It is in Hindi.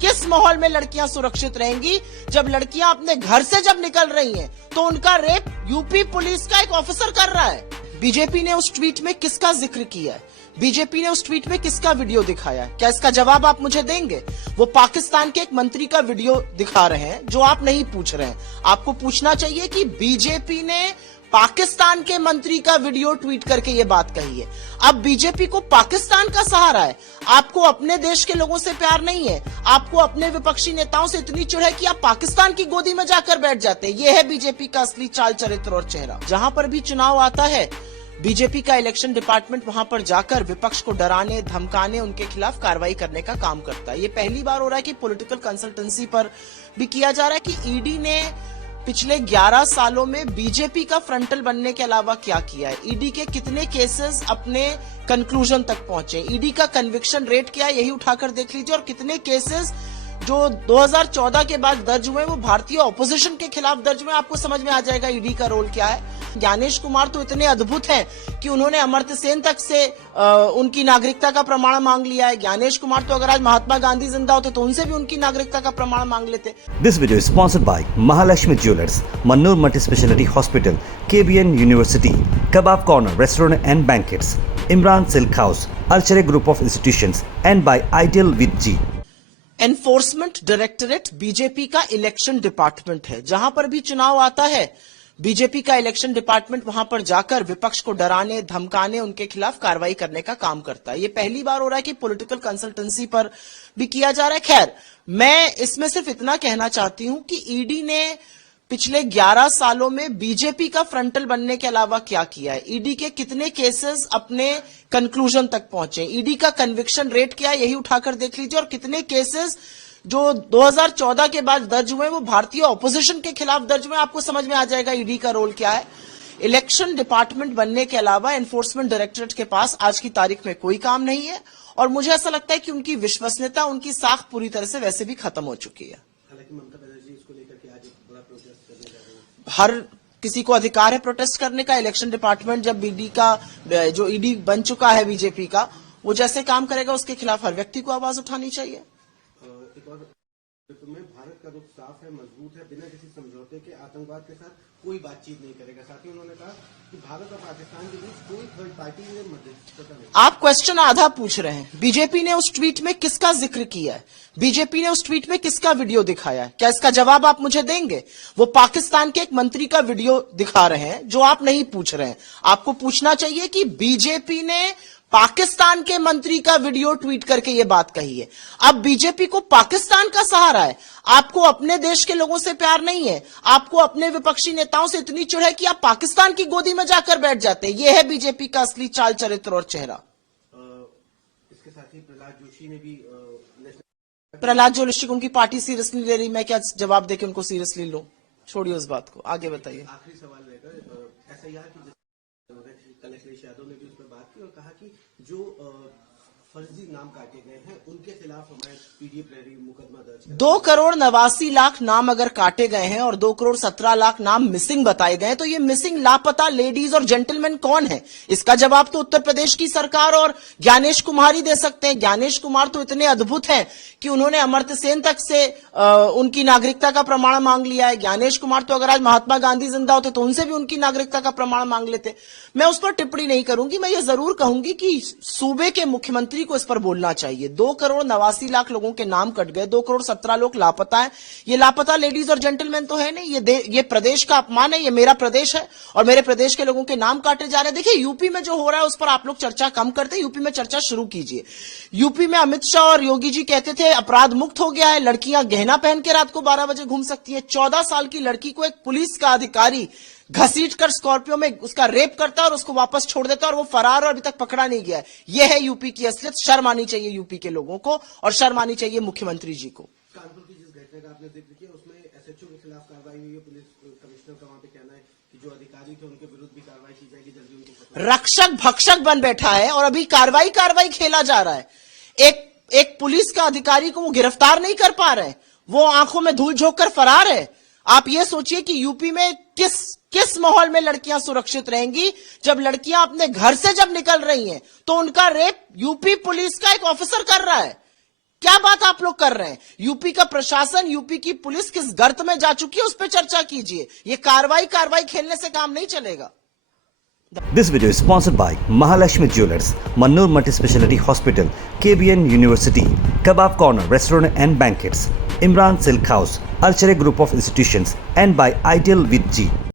किस माहौल में लड़कियां सुरक्षित रहेंगी जब लड़कियां अपने घर से जब निकल रही हैं तो उनका रेप यूपी पुलिस का एक ऑफिसर कर रहा है। बीजेपी ने उस ट्वीट में किसका जिक्र किया है? बीजेपी ने उस ट्वीट में किसका वीडियो दिखाया है? क्या इसका जवाब आप मुझे देंगे? वो पाकिस्तान के एक मंत्री का वीडियो दिखा रहे हैं जो आप नहीं पूछ रहे हैं। आपको पूछना चाहिए कि बीजेपी ने पाकिस्तान के मंत्री का वीडियो ट्वीट करके ये बात कही है। अब बीजेपी को पाकिस्तान का सहारा है, आपको अपने देश के लोगों से प्यार नहीं है, आपको अपने विपक्षी नेताओं से इतनी चिढ़ है कि आप पाकिस्तान की गोदी में जाकर बैठ जाते हैं। ये है बीजेपी का असली चाल चरित्र और चेहरा। जहां पर भी चुनाव आता है बीजेपी का इलेक्शन डिपार्टमेंट वहां पर जाकर विपक्ष को डराने धमकाने उनके खिलाफ कार्रवाई करने का काम करता है। ये पहली बार हो रहा है कि पॉलिटिकल कंसल्टेंसी पर भी किया जा रहा है कि ईडी ने पिछले 11 सालों में बीजेपी का फ्रंटल बनने के अलावा क्या किया है, ईडी के कितने केसेस अपने कंक्लूजन तक पहुंचे, ईडी का कन्विक्शन रेट क्या है, यही उठाकर देख लीजिए। और कितने केसेस जो 2014 के बाद दर्ज हुए वो भारतीय ऑपोजिशन के खिलाफ दर्ज हुए, आपको समझ में आ जाएगा ईडी का रोल क्या है। ज्ञानेश कुमार तो इतने अद्भुत हैं कि उन्होंने अमर्त्य सेन तक से उनकी नागरिकता का प्रमाण मांग लिया है। ज्ञानेश कुमार तो अगर आज महात्मा गांधी जिंदा होते तो उनसे भी उनकी नागरिकता का प्रमाण मांग लेते। This video is sponsored by Mahalakshmi jewellers, Mannur multi speciality hospital, KBN university, kebab corner restaurant and banquets, Imran silk house, अल्चरे group of institutions and by ideal with जी। एनफोर्समेंट डायरेक्टरेट बीजेपी का इलेक्शन डिपार्टमेंट है। जहां पर भी चुनाव आता है बीजेपी का इलेक्शन डिपार्टमेंट वहां पर जाकर विपक्ष को डराने धमकाने उनके खिलाफ कार्रवाई करने का काम करता है। ये पहली बार हो रहा है कि पॉलिटिकल कंसल्टेंसी पर भी किया जा रहा है। खैर, मैं इसमें सिर्फ इतना कहना चाहती हूं कि ईडी ने पिछले 11 सालों में बीजेपी का फ्रंटल बनने के अलावा क्या किया है, ईडी के कितने केसेस अपने कंक्लूजन तक पहुंचे, ईडी का कन्विक्शन रेट क्या है, यही उठाकर देख लीजिए। और कितने केसेस जो 2014 के बाद दर्ज हुए वो भारतीय ऑपोजिशन के खिलाफ दर्ज हुए, आपको समझ में आ जाएगा ईडी का रोल क्या है। इलेक्शन डिपार्टमेंट बनने के अलावा एनफोर्समेंट डायरेक्टरेट के पास आज की तारीख में कोई काम नहीं है और मुझे ऐसा लगता है कि उनकी विश्वसनीयता, उनकी साख पूरी तरह से वैसे भी खत्म हो चुकी है। हर किसी को अधिकार है प्रोटेस्ट करने का। इलेक्शन डिपार्टमेंट जब जो ईडी बन चुका है बीजेपी का, वो जैसे काम करेगा उसके खिलाफ हर व्यक्ति को आवाज उठानी चाहिए। एक और में भारत का रुख साफ है, मजबूत है, बिना किसी समझौते के आतंकवाद के साथ कोई बातचीत नहीं करेगा। साथ ही उन्होंने कहा कि भारत और पाकिस्तान के बीच कोई थर्ड पार्टी में मध्यस्थता नहीं। आप क्वेश्चन आधा पूछ रहे हैं। बीजेपी ने उस ट्वीट में किसका जिक्र किया है? बीजेपी ने उस ट्वीट में किसका वीडियो दिखाया है? क्या इसका जवाब आप मुझे देंगे? वो पाकिस्तान के एक मंत्री का वीडियो दिखा रहे हैं जो आप नहीं पूछ रहे हैं। आपको पूछना चाहिए कि बीजेपी ने पाकिस्तान के मंत्री का वीडियो ट्वीट करके ये बात कही है। अब बीजेपी को पाकिस्तान का सहारा है, आपको अपने देश के लोगों से प्यार नहीं है, आपको अपने विपक्षी नेताओं से इतनी चिढ़ है कि आप पाकिस्तान की गोदी में जाकर बैठ जाते हैं। ये है बीजेपी का असली चाल चरित्र और चेहरा। इसके साथ ही प्रहलाद जोशी ने भी प्रहलाद जोशी को उनकी पार्टी सीरियसली ले रही, मैं क्या जवाब देके उनको सीरियसली लूं? छोड़िए उस बात को, आगे बताइए। आखिरी सवाल रहेगा SIR की, कल अखिलेश यादव ने भी उस पर बात की और कहा कि जो फर्जी नाम काटे गए हैं उनके खिलाफ हमारे PDF मुकदमा दर्ज है। 2,89,00,000 नाम अगर काटे गए हैं और 2,17,00,000 नाम मिसिंग बताए गए, तो ये मिसिंग लापता लेडीज और जेंटलमैन कौन है? इसका जवाब तो उत्तर प्रदेश की सरकार और ज्ञानेश कुमार ही दे सकते हैं। ज्ञानेश कुमार तो इतने अद्भुत हैं कि उन्होंने अमर्त्य सेन तक से उनकी नागरिकता का प्रमाण मांग लिया है। ज्ञानेश कुमार तो अगर आज महात्मा गांधी जिंदा होते तो उनसे भी उनकी नागरिकता का प्रमाण मांग लेते। मैं उस पर टिप्पणी नहीं करूंगी। मैं ये जरूर कहूंगी कि सूबे के मुख्यमंत्री को इस पर बोलना चाहिए। 2,89,00,000 लोगों के नाम कट गए, 2,17 लोग लापता हैं। ये लापता लेडीज और जेंटलमैन तो है नहीं, ये प्रदेश का अपमान है। ये मेरा प्रदेश है और मेरे प्रदेश के लोगों के नाम काटे जा रहे हैं। देखिए, यूपी में जो हो रहा है उस पर आप लोग चर्चा कम करते हैं, यूपी में चर्चा शुरू कीजिए। यूपी में अमित शाह और योगी जी कहते थे अपराध मुक्त हो गया है, लड़कियां गहना पहन के रात को 12 बजे घूम सकती है। 14 साल की लड़की को एक पुलिस का अधिकारी घसीट कर स्कॉर्पियो में उसका रेप करता है और उसको वापस छोड़ देता है और वो फरार और अभी तक पकड़ा नहीं गया है। यह है यूपी की असलियत। शर्म आनी चाहिए यूपी के लोगों को और शर्म आनी चाहिए मुख्यमंत्री जी को। कानपुर की जिस घटना का आपने जिक्र किया उसमें SHO के खिलाफ कार्रवाई हुई है, पुलिस कमिश्नर का वहां पे कहना है कि जो अधिकारी थे उनके विरुद्ध भी कार्रवाई की जाएगी, जल्दी उनको रक्षक भक्षक बन बैठा है और अभी कार्रवाई खेला जा रहा है। एक पुलिस का अधिकारी को वो गिरफ्तार नहीं कर पा रहे, वो आंखों में धूल झोंक कर फरार है। आप ये सोचिए कि यूपी में किस माहौल में लड़कियां सुरक्षित रहेंगी जब लड़कियां अपने घर से जब निकल रही हैं तो उनका रेप यूपी पुलिस का एक ऑफिसर कर रहा है। क्या बात आप लोग कर रहे हैं? यूपी का प्रशासन, यूपी की पुलिस किस गर्त में जा चुकी है उस पर चर्चा कीजिए। ये कार्रवाई खेलने से काम नहीं चलेगा। This video is sponsored by Mahalakshmi Jewelers, Mannur Multi-Speciality Hospital, KBN University, Kebab Corner Restaurant and Banquets, Imran Silk House, Alchere Group of Institutions, and by Ideal with G.